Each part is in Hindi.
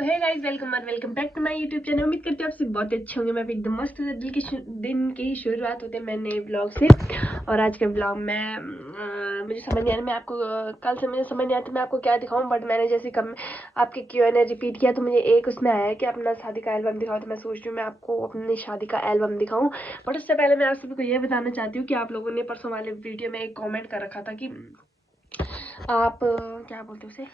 तो है गाइस, वेलकम और welcome back to my YouTube channel. उम्मीद करती हूँ आप सब बहुत अच्छे होंगे। मैं भी एकदम मस्त हूँ। दिन की शुरुआत होते हैं मैं नए ब्लॉग से। और आज के ब्लॉग में मुझे समझ नहीं आ रहा, मैं आपको कल से मुझे समझ नहीं आता मैं आपको क्या दिखाऊं। बट मैंने जैसे कम आपके Q&A रिपीट किया तो मुझे एक उसमें आया है कि अपना शादी का एल्बम दिखाओ। तो मैं सोच रही हूँ मैं आपको अपनी शादी का एल्बम दिखाऊं। बट उससे पहले मैं आप सभी को ये बताना चाहती हूँ कि आप लोगों ने परसों वाले वीडियो में एक कॉमेंट कर रखा था कि आप क्या बोलते उसे,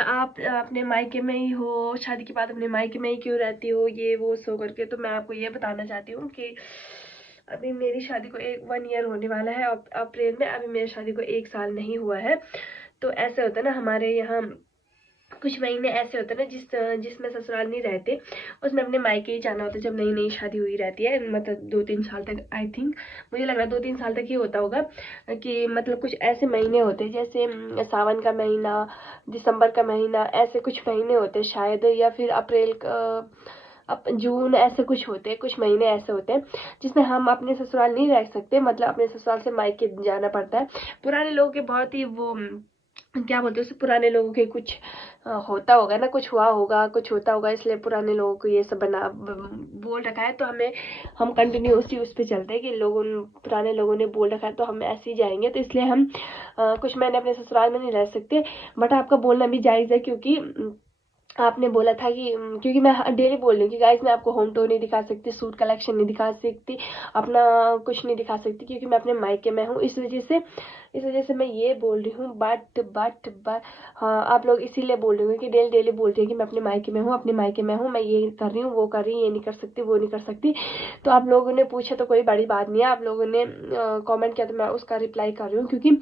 आप अपने मायके में ही हो, शादी के बाद अपने मायके में ही क्यों रहती हो, ये वो सो करके। तो मैं आपको ये बताना चाहती हूँ कि अभी मेरी शादी को 1 ईयर होने वाला है अप्रैल में। अभी मेरी शादी को 1 साल नहीं हुआ है। तो ऐसे होता है ना, हमारे यहाँ कुछ महीने ऐसे होते हैं ना जिसमें ससुराल नहीं रहते, उसमें अपने मायके ही जाना होता है जब नई नई शादी हुई रहती है। मतलब 2-3 साल तक, आई थिंक मुझे लग रहा है 2-3 साल तक ही होता होगा। कि मतलब कुछ ऐसे महीने होते हैं जैसे सावन का महीना, दिसंबर का महीना, ऐसे कुछ महीने होते हैं शायद, या फिर अप्रैल अब जून, ऐसे कुछ होते हैं, कुछ महीने ऐसे होते हैं जिसमें हम अपने ससुराल नहीं रह सकते। मतलब अपने ससुराल से मायके जाना पड़ता है। पुराने लोगों के बहुत ही वो क्या बोलते हैं उसे, पुराने लोगों के कुछ होता होगा ना, कुछ हुआ होगा, कुछ होता होगा, इसलिए पुराने लोगों को ये सब बोल रखा है। तो हम कंटिन्यू उस पे चलते हैं कि पुराने लोगों ने बोल रखा है तो हम ऐसे ही जाएंगे। तो इसलिए हम कुछ महीने अपने ससुराल में नहीं रह सकते। बट आपका बोलना भी जायज़ है, क्योंकि आपने बोला था कि क्योंकि मैं डेली बोल रही हूँ कि गाइस मैं आपको होम टूर नहीं दिखा सकती, सूट कलेक्शन नहीं दिखा सकती, अपना कुछ नहीं दिखा सकती, क्योंकि मैं अपने मायके में हूँ। इस वजह से मैं ये बोल रही हूँ। बट हाँ, आप लोग इसीलिए बोल रहे हो कि डेली डेली बोलती है कि मैं अपने मायके में हूँ, अपने मायके में हूँ, मैं ये कर रही हूँ, वो कर रही हूँ, ये नहीं कर सकती, वो नहीं कर सकती। तो आप लोगों ने पूछा तो कोई बड़ी बात नहीं है, आप लोगों ने कॉमेंट किया तो मैं उसका रिप्लाई कर रही हूँ। क्योंकि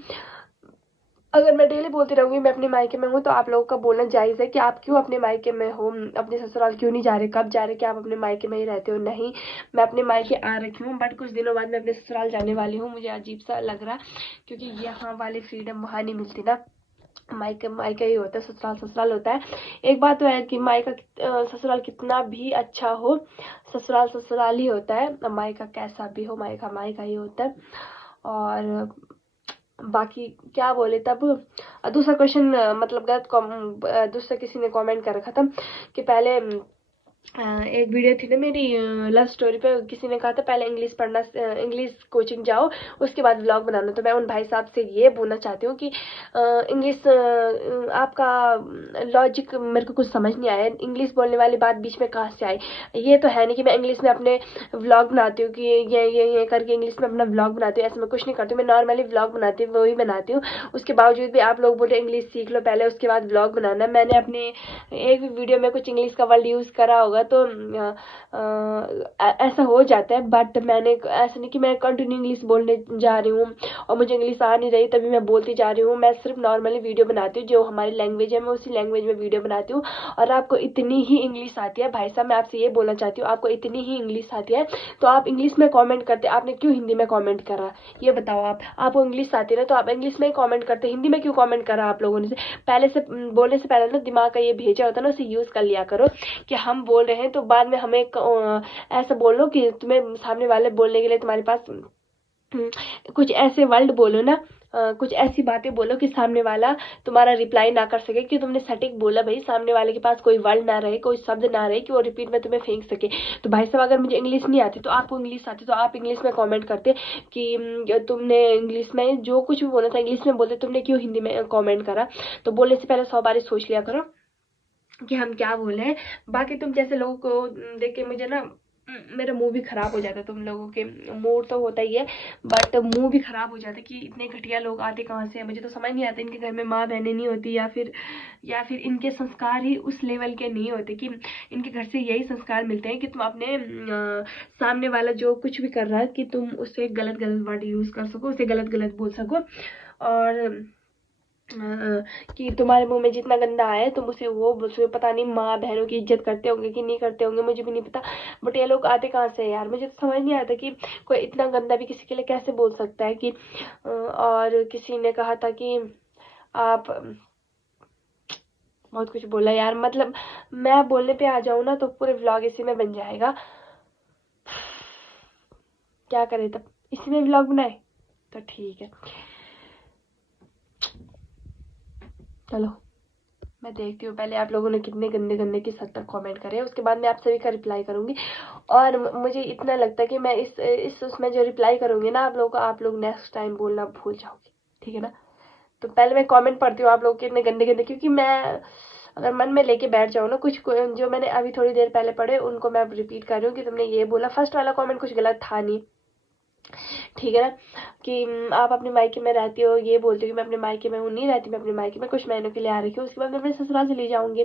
अगर मैं डेली बोलती रहूंगी मैं अपने मायके में हूँ, तो आप लोगों का बोलना जायज़ है कि आप क्यों अपने मायके में हो, अपने ससुराल क्यों नहीं जा रहे, कब जा रहे, क्या आप अपने मायके में ही रहते हो। नहीं, मैं अपने मायके आ रखी हूँ, बट कुछ दिनों बाद मैं अपने ससुराल जाने वाली हूँ। मुझे अजीब सा लग रहा है, क्योंकि यहाँ वाली फ्रीडम वहाँ नहीं मिलती ना। मायके मायके ही होता है, ससुराल ससुराल होता है। एक बात तो है कि ससुराल कितना भी अच्छा हो, ससुराल ससुराल ही होता है। मायका कैसा भी हो, मायका मायका ही होता है। और बाकी क्या बोले तब। दूसरा क्वेश्चन, मतलब दूसरा किसी ने कमेंट कर रखा था कि पहले एक वीडियो थी ना मेरी लव स्टोरी पे, किसी ने कहा था पहले इंग्लिश पढ़ना, इंग्लिश कोचिंग जाओ, उसके बाद व्लॉग बनाना। तो मैं उन भाई साहब से ये बोलना चाहती हूँ कि इंग्लिश आपका लॉजिक मेरे को कुछ समझ नहीं आया। इंग्लिश बोलने वाली बात बीच में कहाँ से आई। ये तो है नहीं कि मैं इंग्लिश में अपने व्लॉग बनाती हूँ कि ये करके इंग्लिश में अपना व्लॉग बनाती हूँ। ऐसा मैं कुछ नहीं करती हूँ, मैं नॉर्मली व्लॉग बनाती हूँ, वही बनाती हूँ। उसके बावजूद भी आप लोग बोल रहे इंग्लिश सीख लो पहले, उसके बाद व्लॉग बनाना। मैंने अपने एक भी वीडियो में कुछ इंग्लिश का वर्ड यूज़ करा होगा तो ऐसा हो जाता है। बट मैंने ऐसा नहीं कि मैं कंटिन्यू इंग्लिश बोलने जा रही हूँ और मुझे इंग्लिश आ नहीं रही तभी मैं बोलती जा रही हूँ। मैं सिर्फ नॉर्मली वीडियो बनाती हूँ, जो हमारी लैंग्वेज है मैं उसी लैंग्वेज में वीडियो बनाती हूँ। और आपको इतनी ही इंग्लिश आती है भाई साहब, मैं आपसे ये बोलना चाहती हूँ, आपको इतनी ही इंग्लिश आती है तो आप इंग्लिश में कॉमेंट करते, आपने क्यों हिंदी में कॉमेंट करा, ये बताओ। आपको इंग्लिश आती है ना, तो आप इंग्लिश में ही कॉमेंट करते, हिंदी में क्यों कॉमेंट करा आप लोगों ने। पहले से बोलने से पहले ना दिमाग का ये भेजा होता है ना, उसे यूज़ कर लिया करो कि हम बोल रहे हैं तो बाद में हमें ऐसा बोलो कि तुम्हें सामने वाले बोलने के लिए तुम्हारे पास कुछ ऐसे वर्ड बोलो ना, कुछ ऐसी बातें बोलो कि सामने वाला तुम्हारा रिप्लाई ना कर सके, कि तुमने सटीक बोला भाई, सामने वाले के पास कोई वर्ड ना रहे, कोई शब्द ना रहे कि वो रिपीट में तुम्हें फेंक सके। तो भाई साहब अगर मुझे इंग्लिश नहीं आती तो आपको इंग्लिश आती तो आप इंग्लिश में कमेंट करते कि तुमने इंग्लिश में जो कुछ भी बोला था इंग्लिश में बोलते, तुमने क्यों हिंदी में कमेंट करा। तो बोलने से पहले 100 बार सोच लिया करो कि हम क्या बोले हैं। बाकी तुम जैसे लोगों को देख के मुझे ना मेरा मुंह भी खराब हो जाता है। तुम लोगों के मूड तो होता ही है, बट मुंह भी खराब हो जाता है कि इतने घटिया लोग आते कहाँ से हैं। मुझे तो समझ नहीं आता इनके घर में माँ बहनें नहीं होती, या फिर इनके संस्कार ही उस लेवल के नहीं होते कि इनके घर से यही संस्कार मिलते हैं कि तुम अपने सामने वाला जो कुछ भी कर रहा है कि तुम उससे गलत गलत वर्ड यूज़ कर सको, उसे गलत गलत बोल सको। और कि तुम्हारे मुंह में जितना गंदा आया है तुम उसे वो बोलो। पता नहीं माँ बहनों की इज्जत करते होंगे कि नहीं करते होंगे, मुझे भी नहीं पता। बट ये लोग आते कहाँ से है यार, मुझे तो समझ नहीं आता कि कोई इतना गंदा भी किसी के लिए कैसे बोल सकता है। कि और किसी ने कहा था कि आप बहुत कुछ बोला यार, मतलब मैं बोलने पे आ जाऊँ ना तो पूरे व्लॉग इसी में बन जाएगा। क्या करें तब, इसी में व्लॉग बनाए तो ठीक है। चलो मैं देखती हूँ पहले आप लोगों ने कितने गंदे गंदे किस हद तक कमेंट करे, उसके बाद मैं आप सभी का रिप्लाई करूँगी। और मुझे इतना लगता है कि मैं इस उसमें जो रिप्लाई करूँगी ना आप लोगों को, आप लोग नेक्स्ट टाइम बोलना भूल जाओगे, ठीक है ना। तो पहले मैं कमेंट पढ़ती हूँ आप लोग कितने गंदे गंदे, क्योंकि मैं अगर मन में लेके बैठ जाऊँ ना, कुछ जो मैंने अभी थोड़ी देर पहले पढ़े उनको मैं अब रिपीट कर रही हूँ कि तुमने ये बोला। फर्स्ट वाला कमेंट कुछ गलत था नहीं, ठीक है ना, कि आप अपने मायके में रहती हो, ये बोलते हो कि मैं अपने मायके में हूँ, नहीं रहती मैं अपने मायके में, कुछ महीनों के लिए आ रही हूँ, उसके बाद मैं अपने ससुराल चली जाऊंगी।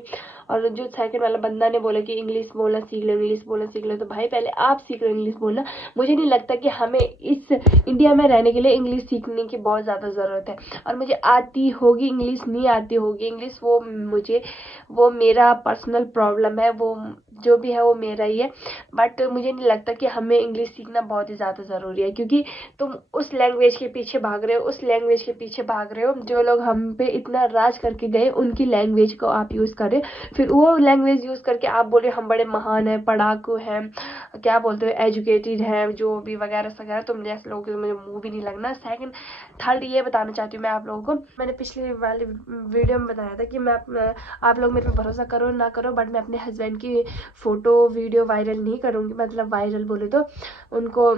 और जो सेकंड वाला बंदा ने बोला कि इंग्लिश बोलना सीख लो, इंग्लिश बोलना सीख लो, तो भाई पहले आप सीख लो इंग्लिश बोलना। मुझे नहीं लगता कि हमें इस इंडिया में रहने के लिए इंग्लिश सीखने की बहुत ज़्यादा ज़रूरत है। और मुझे आती होगी इंग्लिश, नहीं आती होगी इंग्लिश, वो मेरा पर्सनल प्रॉब्लम है, वो जो भी है वो मेरा ही है। बट मुझे नहीं लगता कि हमें इंग्लिश सीखना बहुत ही ज़्यादा ज़रूरी है, क्योंकि तुम उस लैंग्वेज के पीछे भाग रहे हो, उस लैंग्वेज के पीछे भाग रहे हो जो लोग हम पे इतना राज करके गए, उनकी लैंग्वेज को आप यूज़ कर रहे हो। फिर वो लैंग्वेज यूज़ करके आप बोल रहे हो हम बड़े महान हैं, पढ़ाकू हैं, क्या बोलते हो, एजुकेटेड हैं, जो भी वगैरह वगैरह। तुम जैसे लोगों के मुझे मुँह भी नहीं लगना। सेकंड थर्ड ये बताना चाहती हूँ मैं आप लोगों को, मैंने पिछले वाले वीडियो में बताया था कि मैं आप लोग मेरे पे भरोसा करो ना करो, बट मैं अपने हस्बैंड की फ़ोटो वीडियो वायरल नहीं करूँगी, मतलब वायरल बोले तो उनको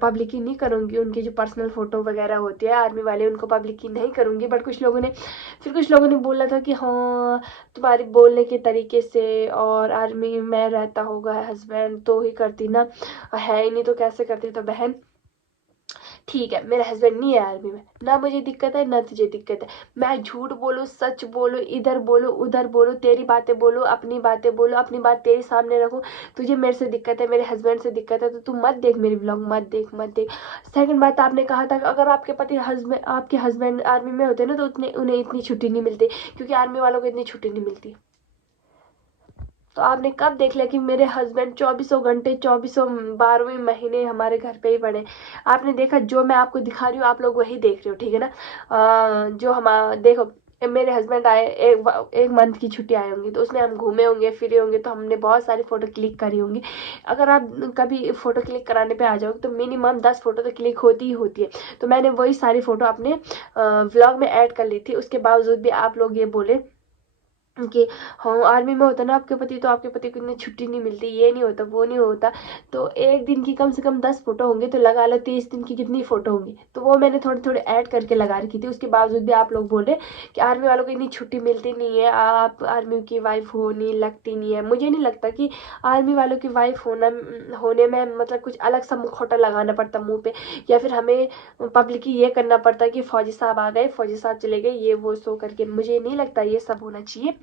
पब्लिक ही नहीं करूँगी। उनकी जो पर्सनल फ़ोटो वगैरह होती है आर्मी वाले, उनको पब्लिक ही नहीं करूँगी। बट कुछ लोगों ने बोला था कि हाँ तुम्हारी बोलने के तरीके से और आर्मी में रहता होगा हस्बैंड तो ही करती ना, है ही नहीं तो कैसे करती। तो बहन ठीक है, मेरा हस्बैंड नहीं है आर्मी में, ना मुझे दिक्कत है ना तुझे दिक्कत है। मैं झूठ बोलूँ सच बोलूँ, इधर बोलूँ उधर बोलूँ, तेरी बातें बोलूँ अपनी बातें बोलूँ, अपनी बात तेरे सामने रखूँ, तुझे मेरे से दिक्कत है, मेरे हस्बैंड से दिक्कत है, तो तू मत देख मेरी ब्लॉग, मत देख। सेकंड बात, आपने कहा था कि अगर आपके हस्बैंड आर्मी में होते ना तो उन्हें इतनी छुट्टी नहीं मिलती, क्योंकि आर्मी वालों को इतनी छुट्टी नहीं मिलती। तो आपने कब देख लिया कि मेरे हस्बैंड 24 घंटे 12वें महीने हमारे घर पे ही पड़े। आपने देखा, जो मैं आपको दिखा रही हूँ आप लोग वही देख रहे हो, ठीक है ना। जो हम देखो, मेरे हस्बैंड आए एक मंथ की छुट्टी आए होंगी, तो उसमें हम घूमे होंगे फिरे होंगे, तो हमने बहुत सारी फ़ोटो क्लिक करी होंगी। अगर आप कभी फ़ोटो क्लिक कराने पे आ जाओगे तो मिनिमम 10 फ़ोटो तो क्लिक होती ही होती है। तो मैंने वही सारी फ़ोटो अपने व्लॉग में ऐड कर ली थी। उसके बावजूद भी आप लोग ये बोले कि हाँ आर्मी में होता ना आपके पति, तो आपके पति को इतनी छुट्टी नहीं मिलती, ये नहीं होता वो नहीं होता। तो एक दिन की कम से कम 10 फोटो होंगे, तो लगा लो 30 दिन की कितनी फोटो होंगी, तो वो मैंने थोड़े थोड़े ऐड करके लगा रखी थी। उसके बावजूद भी आप लोग बोल रहे कि आर्मी वालों को इतनी छुट्टी मिलती नहीं है, आप आर्मी की वाइफ होनी लगती नहीं है। मुझे नहीं लगता कि आर्मी वालों की वाइफ होने में मतलब कुछ अलग सा मुखौटा लगाना पड़ता मुँह पे, या फिर हमें पब्लिक ये करना पड़ता कि फौजी साहब आ गए, फौजी साहब चले गए, ये वो शो करके। मुझे नहीं लगता ये सब होना चाहिए।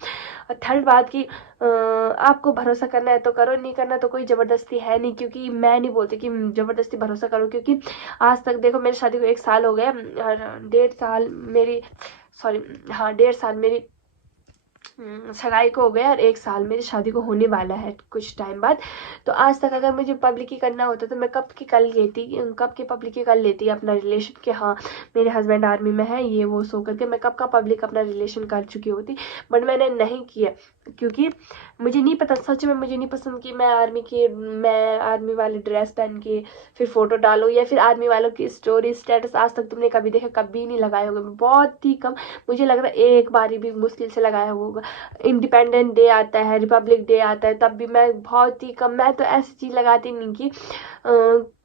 और थर्ड बात की आपको भरोसा करना है तो करो, नहीं करना तो कोई ज़बरदस्ती है नहीं, क्योंकि मैं नहीं बोलती कि ज़बरदस्ती भरोसा करो, क्योंकि आज तक देखो मेरी शादी को 1 साल हो गया, 1.5 साल मेरी, सॉरी हाँ 1.5 साल मेरी सगाई को हो गया, और 1 साल मेरी शादी को होने वाला है कुछ टाइम बाद। तो आज तक अगर मुझे पब्लिक ही करना होता तो मैं कब की पब्लिक ही कर लेती अपना रिलेशन, कि हाँ मेरे हस्बैंड आर्मी में है, ये वो सो करके मैं कब का पब्लिक अपना रिलेशन कर चुकी होती। बट मैंने नहीं किया, क्योंकि मुझे नहीं पता, सच में मुझे नहीं पसंद कि मैं आर्मी वाले ड्रेस पहन के फिर फोटो डालूँ, या फिर आर्मी वालों की स्टोरी स्टेटस। आज तक तुमने कभी देखा? कभी नहीं लगाए होंगे, बहुत ही कम, मुझे लग रहा है एक बारी भी मुश्किल से लगाया होगा। इंडिपेंडेंट डे आता है, रिपब्लिक डे आता है, तब भी मैं बहुत ही कम, मैं तो ऐसी चीज़ लगाती नहीं कि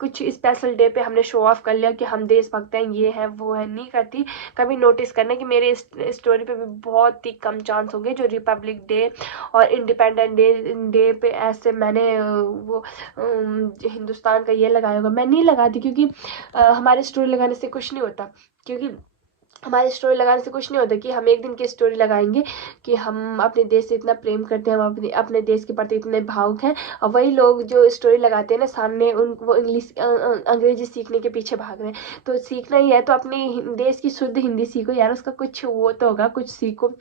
कुछ स्पेशल डे पे हमने शो ऑफ कर लिया कि हम देशभक्त हैं, ये है वो है, नहीं करती। कभी नोटिस करना कि मेरे स्टोरी पे भी बहुत ही कम चांस होंगे जो रिपब्लिक डे और इंडिपेंडेंट डे पे ऐसे मैंने वो हिंदुस्तान का ये लगाया होगा। मैं नहीं लगाती, क्योंकि हमारे स्टोरी लगाने से कुछ नहीं होता, क्योंकि हमारी स्टोरी लगाने से कुछ नहीं होता कि हम एक दिन की स्टोरी लगाएंगे कि हम अपने देश से इतना प्रेम करते हैं, हम अपने देश के प्रति इतने भावुक हैं, और वही लोग जो स्टोरी लगाते हैं ना सामने, वो इंग्लिश अंग्रेजी सीखने के पीछे भाग रहे हैं। तो सीखना ही है तो अपने देश की शुद्ध हिंदी सीखो यार, उसका कुछ वो तो होगा, कुछ सीखो।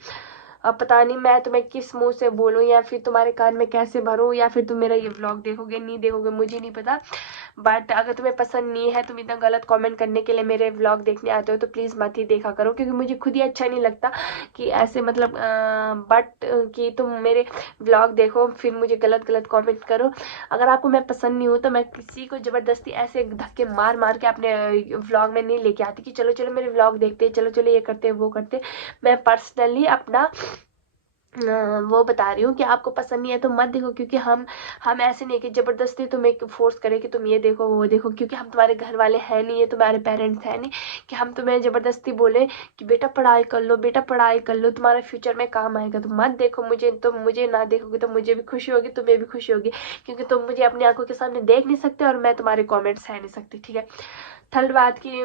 अब पता नहीं मैं तुम्हें किस मुंह से बोलूं, या फिर तुम्हारे कान में कैसे भरूं, या फिर तुम मेरा ये व्लॉग देखोगे नहीं देखोगे मुझे नहीं पता। बट अगर तुम्हें पसंद नहीं है, तुम इतना गलत कमेंट करने के लिए मेरे व्लॉग देखने आते हो, तो प्लीज़ मत ही देखा करो, क्योंकि मुझे खुद ही अच्छा नहीं लगता कि ऐसे मतलब बट कि तुम मेरे व्लॉग देखो फिर मुझे गलत कमेंट करो। अगर आपको मैं पसंद नहीं हूँ तो मैं किसी को ज़बरदस्ती ऐसे धक्के मार मार के अपने व्लॉग में नहीं लेके आती कि चलो चलो मेरे व्लॉग देखते, चलो चलो ये करते वो करते। मैं पर्सनली अपना वो बता रही हूँ कि आपको पसंद नहीं है तो मत देखो, क्योंकि हम ऐसे नहीं कि ज़बरदस्ती तुम्हें फोर्स करें कि तुम ये देखो वो देखो, क्योंकि हम तुम्हारे घर वाले हैं नहीं, है तुम्हारे पेरेंट्स हैं नहीं कि हम तुम्हें ज़बरदस्ती बोले कि बेटा पढ़ाई कर लो, बेटा पढ़ाई कर लो, तुम्हारे फ्यूचर में काम आएगा, तो मत देखो मुझे। तुम मुझे ना देखोगे तो मुझे भी खुशी होगी, तुम्हें भी खुशी होगी, क्योंकि तुम मुझे अपनी आंखों के सामने देख नहीं सकते और मैं तुम्हारे कॉमेंट सह नहीं सकती, ठीक है। थर्ड बात की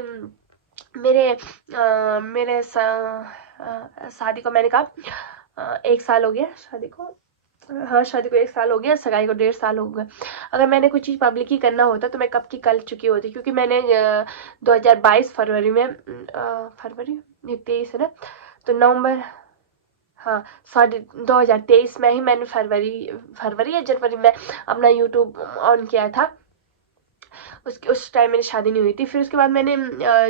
मेरे शादी को मैंने कहा 1 साल हो गया शादी को। हाँ, शादी को 1 साल हो गया, सगाई को 1.5 साल हो गए। अगर मैंने कुछ चीज़ पब्लिक ही करना होता तो मैं कब की कर चुकी होती, क्योंकि मैंने 2022 फरवरी में फरवरी ये 23 है ना, तो नवंबर, हाँ सॉरी 2023 में ही मैंने फरवरी या जनवरी में अपना यूट्यूब ऑन किया था। उस टाइम मेरी शादी नहीं हुई थी। फिर उसके बाद मैंने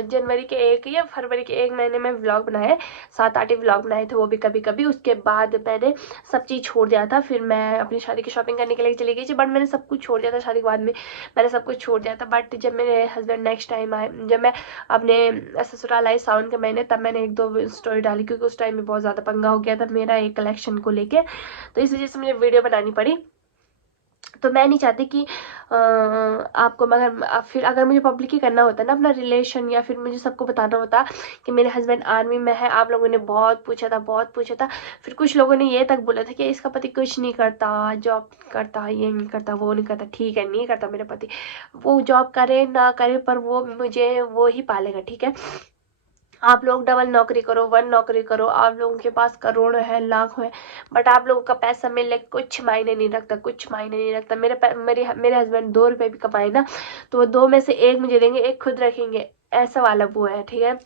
जनवरी के 1 या फरवरी के 1 महीने में व्लॉग बनाए, 7-8 व्लॉग बनाए थे, वो भी कभी कभी। उसके बाद मैंने सब चीज़ छोड़ दिया था। फिर मैं अपनी शादी की शॉपिंग करने के लिए चली गई थी, बट मैंने सब कुछ छोड़ दिया था शादी के बाद में, मैंने सब कुछ छोड़ दिया था। बट जब मेरे हस्बैंड नेक्स्ट टाइम आए, जब मैं अपने ससुराल आई सावन के महीने, तब मैंने 1-2 स्टोरी डाली, क्योंकि उस टाइम में बहुत ज़्यादा पंगा हो गया था मेरा एक कलेक्शन को लेके, तो इस वजह से मुझे वीडियो बनानी पड़ी। तो मैं नहीं चाहती कि आपको, मगर फिर अगर मुझे पब्लिक ही करना होता ना अपना रिलेशन, या फिर मुझे सबको बताना होता कि मेरे हस्बैंड आर्मी में है। आप लोगों ने बहुत पूछा था, बहुत पूछा था। फिर कुछ लोगों ने ये तक बोला था कि इसका पति कुछ नहीं करता, जॉब करता, ये नहीं करता, वो नहीं करता। ठीक है, नहीं करता मेरा पति, वो जॉब करे ना करे, पर वो ही पालेगा, ठीक है। आप लोग डबल नौकरी करो, 1 नौकरी करो, आप लोगों के पास करोड़ों है, लाख है, बट आप लोगों का पैसा मिले कुछ मायने नहीं रखता, कुछ मायने नहीं रखता। मेरे हस्बैंड 2 रुपए भी कमाए ना, तो वो 2 में से 1 मुझे देंगे, 1 खुद रखेंगे, ऐसा वाला वो है, ठीक है।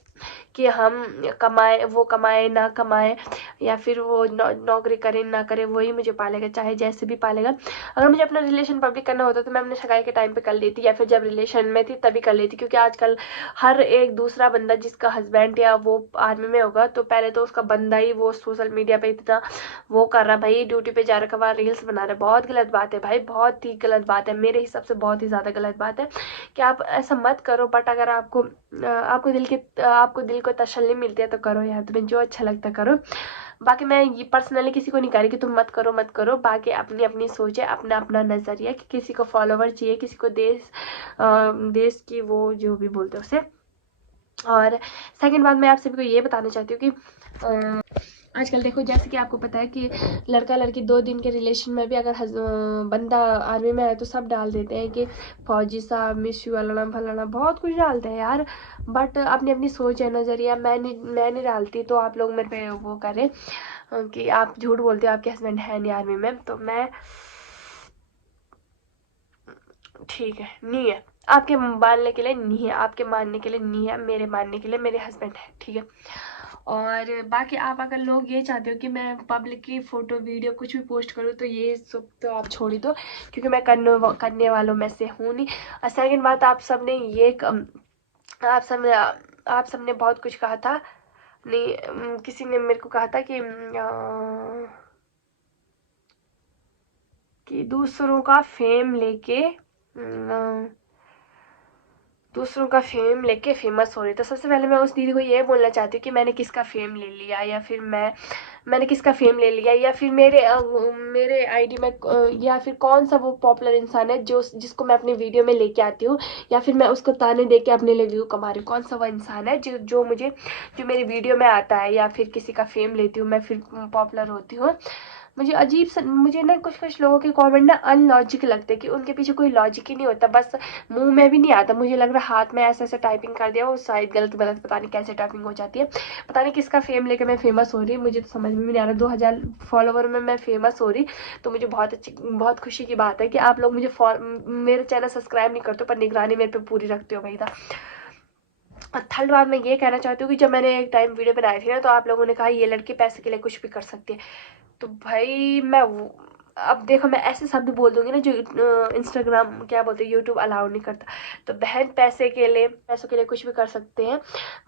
कि हम कमाए, वो कमाए ना कमाए, या फिर वो नौकरी करे ना करे, वही मुझे पालेगा, चाहे जैसे भी पालेगा। अगर मुझे अपना रिलेशन पब्लिक करना होता तो मैं अपने सगाई के टाइम पे कर लेती, या फिर जब रिलेशन में थी तभी कर लेती, क्योंकि आजकल हर एक दूसरा बंदा जिसका हस्बैंड या वो आर्मी में होगा, तो पहले तो उसका बंदा ही वो सोशल मीडिया पे इतना वो कर रहा, भाई ड्यूटी पे जा रखा, वहाँ रील्स बना रहा है। बहुत गलत बात है भाई, बहुत ही गलत बात है, मेरे हिसाब से बहुत ही ज़्यादा गलत बात है कि आप ऐसा मत करो। बट अगर आपको दिल को तसल्ली मिलती है तो करो यार, तुम्हें जो अच्छा लगता है करो। बाकी मैं ये पर्सनली किसी को नहीं कह रही कि तुम मत करो मत करो, बाकी अपनी अपनी सोच है, अपना अपना नज़रिया, कि किसी को फॉलोवर चाहिए, किसी को देश की वो जो भी बोलते हैं उसे। और सेकंड बात मैं आप सभी को ये बताना चाहती हूँ कि आजकल देखो, जैसे कि आपको पता है कि लड़का लड़की 2 दिन के रिलेशन में भी अगर बंदा आर्मी में है तो सब डाल देते हैं कि फौजी साहब मिस यू अलाना फलाना, बहुत कुछ डालते हैं यार। बट अपनी अपनी सोच है, नज़रिया, मैं नहीं डालती, तो आप लोग मेरे पे वो करें कि आप झूठ बोलते हो, आपके हस्बैंड है नहीं आर्मी में, तो मैं ठीक है, नहीं है, आपके मानने के लिए नहीं है, आपके मानने के लिए नहीं है, मेरे मानने के लिए मेरे हस्बैंड है, ठीक है। और बाकी आप अगर लोग ये चाहते हो कि मैं पब्लिक की फ़ोटो वीडियो कुछ भी पोस्ट करूँ, तो ये सब तो आप छोड़ ही दो, क्योंकि मैं करने वालों में से हूँ नहीं। और सेकंड बात, आप सब ने बहुत कुछ कहा था, नहीं किसी ने मेरे को कहा था कि दूसरों का फेम लेके दूसरों का फेम लेके फेमस हो रही। तो सबसे पहले मैं उस दीदी को ये बोलना चाहती हूँ कि मैंने किसका फेम ले लिया, या फिर मैंने किसका फेम ले लिया, या फिर मेरे आईडी में या फिर कौन सा वो पॉपुलर इंसान है जिसको मैं अपनी वीडियो में लेके आती हूँ, या फिर मैं उसको ताने दे के अपने लिए व्यू कमा रही हूँ। कौन सा वो इंसान है जो मेरी वीडियो में आता है, या फिर किसी का फेम लेती हूँ मैं, फिर पॉपुलर होती हूँ। मुझे ना कुछ लोगों के कमेंट ना अनलॉजिक लगते हैं, कि उनके पीछे कोई लॉजिक ही नहीं होता, बस मुंह में भी नहीं आता। मुझे लग रहा हाथ में ऐसे ऐसे टाइपिंग कर दिया, वो शायद गलत पता नहीं कैसे टाइपिंग हो जाती है, पता नहीं किसका फेम लेके मैं फेमस हो रही, मुझे तो समझ में भी नहीं आ रहा। 2000 फॉलोवर में मैं फेमस हो रही, तो मुझे बहुत खुशी की बात है कि आप लोग मेरे चैनल सब्सक्राइब नहीं करते, पर निगरानी मेरे पे पूरी रखते हो भाई था। और थर्ड बात मैं ये कहना चाहती हूँ कि जब मैंने एक टाइम वीडियो बनाई थी ना, तो आप लोगों ने कहा ये लड़की पैसे के लिए कुछ भी कर सकती है, तो भाई अब देखो मैं ऐसे शब्द बोल दूंगी ना जो इंस्टाग्राम क्या बोलते हैं यूट्यूब अलाउ नहीं करता। तो बहन पैसों के लिए कुछ भी कर सकते हैं।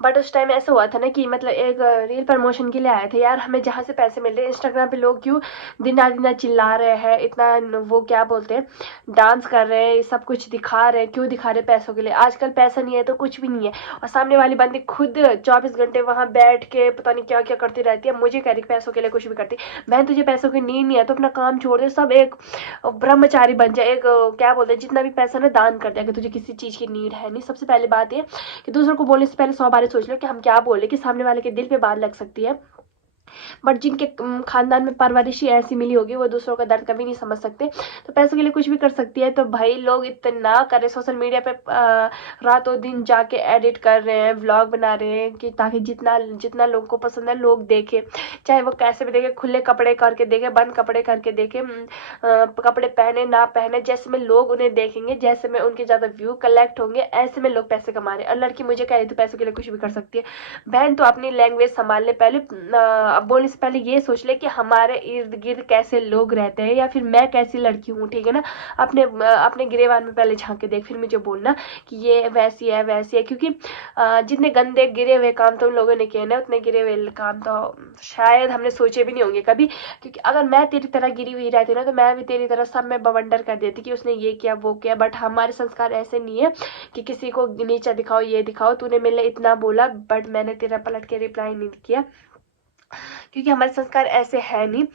बट उस टाइम ऐसा हुआ था ना कि मतलब एक रील प्रमोशन के लिए आए थे यार, हमें जहाँ से पैसे मिल रहे हैं इंस्टाग्राम पे लोग क्यों दिन चिल्ला रहे हैं इतना, वो क्या बोलते हैं डांस कर रहे हैं, सब कुछ दिखा रहे हैं, क्यों दिखा रहे हैं पैसों के लिए। आजकल पैसा नहीं है तो कुछ भी नहीं है। और सामने वाली बंदी खुद 24 घंटे वहां बैठ के पता नहीं क्या क्या करती रहती है, मुझे कह रही पैसों के लिए कुछ भी करती। बहन तुझे पैसों की नीड नहीं है तो अपना काम छोड़ दे, सब एक ब्रह्मचारी बन जाए, एक क्या बोलते हैं जितना भी पैसा ना दान कर दे अगर तुझे किसी चीज की नीड है नहीं। सबसे पहले बात ये कि दूसरों को बोलने से पहले 100 बार सोच लो कि हम क्या बोले कि सामने वाले के दिल पे बात लग सकती है। बट जिनके खानदान में परवरिश ही ऐसी मिली होगी वो दूसरों का दर्द कभी नहीं समझ सकते। तो पैसों के लिए कुछ भी कर सकती है। तो भाई लोग इतना करे सोशल मीडिया पे रातों दिन जाके एडिट कर रहे हैं, व्लॉग बना रहे हैं कि ताकि जितना जितना लोगों को पसंद है लोग देखे, चाहे वो कैसे भी देखे, खुले कपड़े करके देखे, बंद कपड़े करके देखे, कपड़े पहने ना पहने, जैसे में लोग उन्हें देखेंगे, जैसे में उनके ज्यादा व्यू कलेक्ट होंगे, ऐसे में लोग पैसे कमा रहे हैं। और लड़की मुझे कह रही तो पैसों के लिए कुछ भी कर सकती है। बहन तो अपनी लैंग्वेज संभाल ले पहले, बोलने से पहले ये सोच ले कि हमारे इर्द गिर्द कैसे लोग रहते हैं या फिर मैं कैसी लड़की हूँ, ठीक है ना। अपने गिरेबान में पहले झांक के देख, फिर मुझे बोलना कि ये वैसी है वैसी है। क्योंकि जितने गंदे गिरे हुए काम तुम लोगों ने किए ना उतने गिरे हुए काम तो शायद हमने सोचे भी नहीं होंगे कभी। क्योंकि अगर मैं तेरी तरह गिरी हुई रहती ना तो मैं भी तेरी तरह सब में बवंडर कर देती कि उसने ये किया वो किया। बट हमारे संस्कार ऐसे नहीं है कि किसी को नीचा दिखाओ ये दिखाओ, तूने मेरे लिए इतना बोला बट मैंने तेरा पलट के रिप्लाई नहीं किया, क्योंकि हमारे संस्कार ऐसे है नहीं।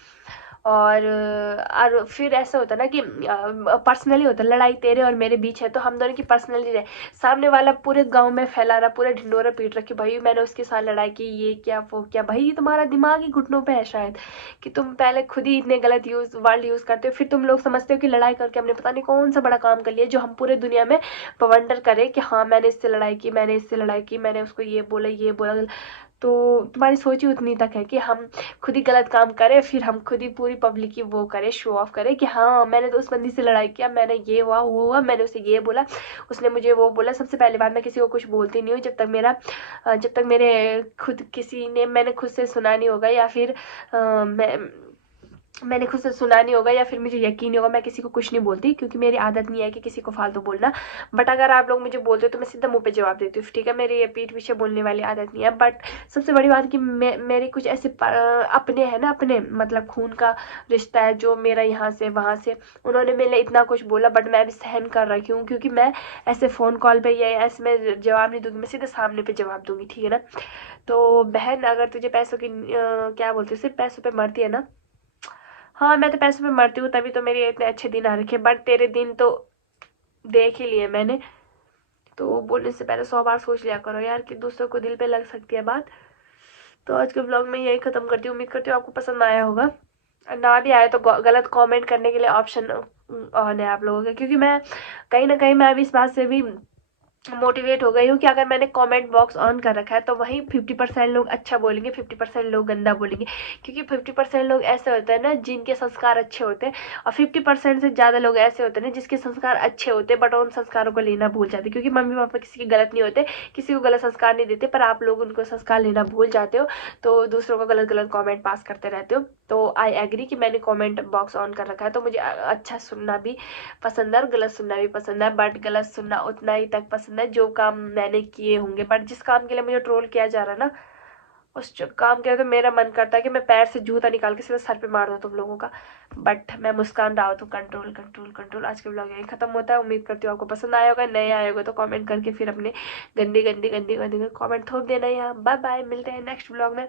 और फिर ऐसा होता ना कि पर्सनली होता, लड़ाई तेरे और मेरे बीच है तो हम दोनों की पर्सनली रहे। सामने वाला पूरे गांव में फैला रहा, पूरे ढिंडोरा पीट रहा कि भाई मैंने उसके साथ लड़ाई की, ये क्या वो क्या। भाई ये तुम्हारा दिमाग ही घुटनों पे है शायद, कि तुम पहले खुद ही इतने गलत वर्ड यूज करते हो, फिर तुम लोग समझते हो कि लड़ाई करके हमने पता नहीं कौन सा बड़ा काम कर लिया जो हम पूरे दुनिया में पवंडर करें कि हाँ मैंने इससे लड़ाई की, मैंने इससे लड़ाई की, मैंने उसको ये बोला। तो तुम्हारी सोच ही उतनी तक है कि हम खुद ही गलत काम करें, फिर हम खुद ही पूरी पब्लिक की वो करें, शो ऑफ करें कि हाँ मैंने तो उस बंदी से लड़ाई किया, मैंने ये हुआ वो हुआ, मैंने उसे ये बोला, उसने मुझे वो बोला। सबसे पहली बात मैं किसी को कुछ बोलती नहीं हूँ जब तक मेरे खुद किसी ने मैंने खुद से सुना नहीं होगा, या फिर मैंने खुद से सुना नहीं होगा, या फिर मुझे यकीन नहीं होगा, मैं किसी को कुछ नहीं बोलती, क्योंकि मेरी आदत नहीं है कि किसी को फालतू बोलना। बट अगर आप लोग मुझे बोलते हो तो मैं सीधा मुंह पे जवाब देती हूँ, ठीक है। मेरी ये पीठ पीछे बोलने वाली आदत नहीं है। बट सबसे बड़ी बात कि मेरे कुछ ऐसे अपने हैं ना, अपने मतलब खून का रिश्ता है जो मेरा यहाँ से वहाँ से, उन्होंने मेरे लिए इतना कुछ बोला बट मैं भी सहन कर रखी हूँ, क्योंकि मैं ऐसे फ़ोन कॉल पे या ऐसे में जवाब नहीं दूंगी, मैं सीधे सामने पे जवाब दूंगी, ठीक है ना। तो बहन अगर तुझे पैसों की क्या बोलते सिर्फ पैसों पे मरती है ना, हाँ मैं तो पैसों पे मरती हूँ तभी तो मेरे इतने अच्छे दिन आ रखे, बट तेरे दिन तो देख ही लिए मैंने। तो बोलने से पहले 100 बार सोच लिया करो यार कि दूसरों को दिल पे लग सकती है बात। तो आज के ब्लॉग में यही खत्म करती हूँ, उम्मीद करती हूँ आपको पसंद आया होगा। ना भी आए तो गलत कमेंट करने के लिए ऑप्शन ऑन है आप लोगों के, क्योंकि मैं कहीं ना कहीं मैं भी इस बात से भी मोटिवेट हो गई हूँ कि अगर मैंने कमेंट बॉक्स ऑन कर रखा है तो वहीं 50% लोग अच्छा बोलेंगे, 50% लोग गंदा बोलेंगे। क्योंकि 50% लोग ऐसे होते हैं ना जिनके संस्कार अच्छे होते हैं, और 50% से ज़्यादा लोग ऐसे होते हैं ना जिसके संस्कार अच्छे होते हैं बट उन संस्कारों को लेना भूल जाते। क्योंकि मम्मी पापा किसी के गलत नहीं होते, किसी को गलत संस्कार नहीं देते, पर आप लोग उनको संस्कार लेना भूल जाते हो, तो दूसरों को गलत गलत कॉमेंट पास करते रहते हो। तो आई एग्री कि मैंने कॉमेंट बॉक्स ऑन कर रखा है, तो मुझे अच्छा सुनना भी पसंद है और गलत सुनना भी पसंद है। बट गलत सुनना उतना ही तक पसंद है जो काम मैंने किए होंगे। बट जिस काम के लिए मुझे ट्रोल किया जा रहा है ना, उस काम के लिए तो मेरा मन करता है कि मैं पैर से जूता निकाल के सीधा सर पे मार दूँ तुम लोगों का। बट मैं मुस्कान रावत हूँ, कंट्रोल कंट्रोल कंट्रोल। आज के ब्लॉग यही खत्म होता है, उम्मीद करती हूँ आपको पसंद आया होगा। नए आए होगा तो कमेंट करके फिर अपने गंदी गंदी गंदी गंदी कमेंट थोप देना यहाँ। बाय बाय, मिलते हैं नेक्स्ट ब्लॉग में।